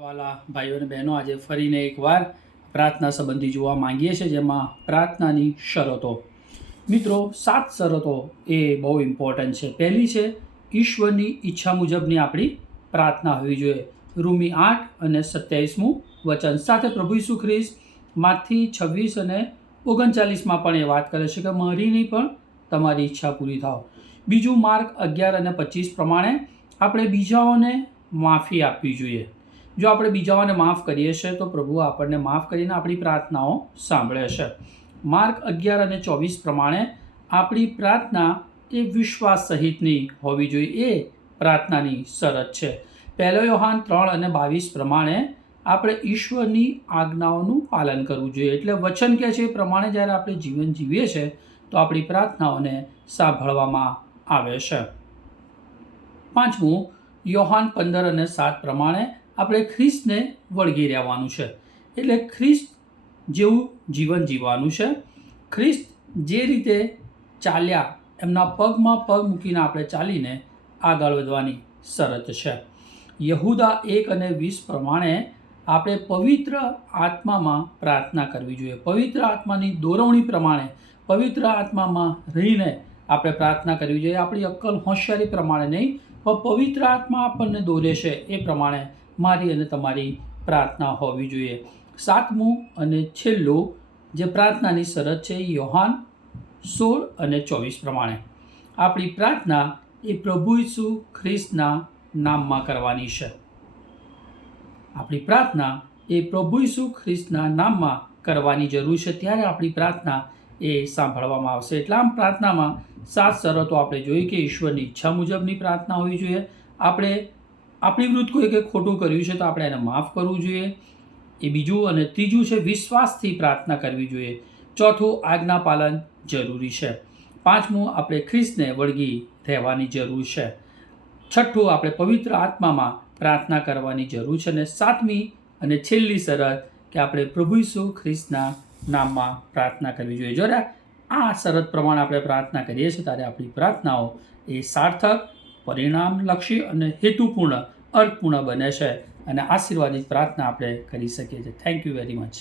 વાલા ભાઈઓ અને બહેનો, આજે ફરીને એકવાર પ્રાર્થના સંબંધી જોવા માંગીએ છીએ, જેમાં પ્રાર્થનાની શરતો. મિત્રો, 7 શરતો એ બહુ ઇમ્પોર્ટન્ટ છે. પહેલી છે, ઈશ્વરની ઈચ્છા મુજબની આપણી પ્રાર્થના હોવી જોઈએ. રૂમી 8 અને 27મું વચન સાથે પ્રભુ ઈસુ ખ્રિસ્ત માથી 26 અને 39માં પણ એ વાત કરે છે કે મારી નહીં પણ તમારી ઈચ્છા પૂરી થાવ. બીજું, માર્ક 11 અને 25 પ્રમાણે આપણે બીજાઓને માફી આપવી જોઈએ. જો આપણે બીજાઓને માફ કરીએ છીએ તો પ્રભુ આપણને માફ કરીને આપણી પ્રાર્થનાઓ સાંભળે છે. માર્ક 11 અને 24 પ્રમાણે આપણી પ્રાર્થના એ વિશ્વાસ સહિતની હોવી જોઈએ. એ પ્રાર્થનાની શરત છે. 1 યોહાન 3 અને 22 પ્રમાણે આપણે ઈશ્વરની આજ્ઞાઓનું પાલન કરવું જોઈએ. એટલે વચન કહે છે એ પ્રમાણે જ્યારે આપણે જીવન જીવીએ છીએ તો આપણી પ્રાર્થનાઓને સાંભળવામાં આવે છે. 5મું, યોહાન 15 અને 7 પ્રમાણે આપણે ખ્રિસ્તને વળગી રહેવાનું છે. એટલે ખ્રિસ્ત જેવું જીવન જીવવાનું છે. ખ્રિસ્ત જે રીતે ચાલ્યા એમના પગમાં પગ મૂકીને આપણે ચાલીને આગળ વધવાની શરત છે. યહૂદા 1 અને 20 પ્રમાણે આપણે પવિત્ર આત્મામાં પ્રાર્થના કરવી જોઈએ. પવિત્ર આત્માની દોરવણી પ્રમાણે પવિત્ર આત્મામાં રહીને આપણે પ્રાર્થના કરવી જોઈએ. આપણી અક્કલ હોશિયારી પ્રમાણે નહીં, પણ પવિત્ર આત્મા આપણને દોરે છે એ પ્રમાણે મારી અને તમારી પ્રાર્થના હોવી જોઈએ. 7મું અને છેલ્લું જે પ્રાર્થનાની શરત છે એ યોહાન 16 અને 24 પ્રમાણે આપણી પ્રાર્થના એ પ્રભુ ઈસુ ખ્રિસ્તના નામમાં કરવાની છે. આપણી પ્રાર્થના એ પ્રભુ ઈસુ ખ્રિસ્તના નામમાં કરવાની જરૂર છે. ત્યારે આપણી પ્રાર્થના એ સાંભળવામાં આવશે. એટલે આમ પ્રાર્થનામાં 7 શરતો આપણે જોઈ કે ઈશ્વરની ઈચ્છા મુજબની પ્રાર્થના હોવી જોઈએ. આપણે આપણી વિરુદ્ધ કોઈએ ખોટું કર્યું છે તો આપણે એને માફ કરવું જોઈએ. એ બીજું. અને ત્રીજું છે, વિશ્વાસથી પ્રાર્થના કરવી જોઈએ. ચોથું, આજ્ઞા પાલન જરૂરી છે. 5મું, આપણે ખ્રિસ્તને વળગી રહેવાની જરૂર છે. 6થું, આપણે પવિત્ર આત્મામાં પ્રાર્થના કરવાની જરૂર છે. અને 7મી અને છેલ્લી શરત કે આપણે પ્રભુ ઈસુ ખ્રિસ્તના નામમાં પ્રાર્થના કરવી જોઈએ. જ્યારે આ શરત પ્રમાણે આપણે પ્રાર્થના કરીએ છીએ ત્યારે આપણી પ્રાર્થનાઓ એ સાર્થક, પરિણામલક્ષી અને હેતુપૂર્ણ, અર્થપૂર્ણ બને છે અને આશીર્વાદિત પ્રાર્થના આપણે કરી શકીએ છીએ. Thank you very much.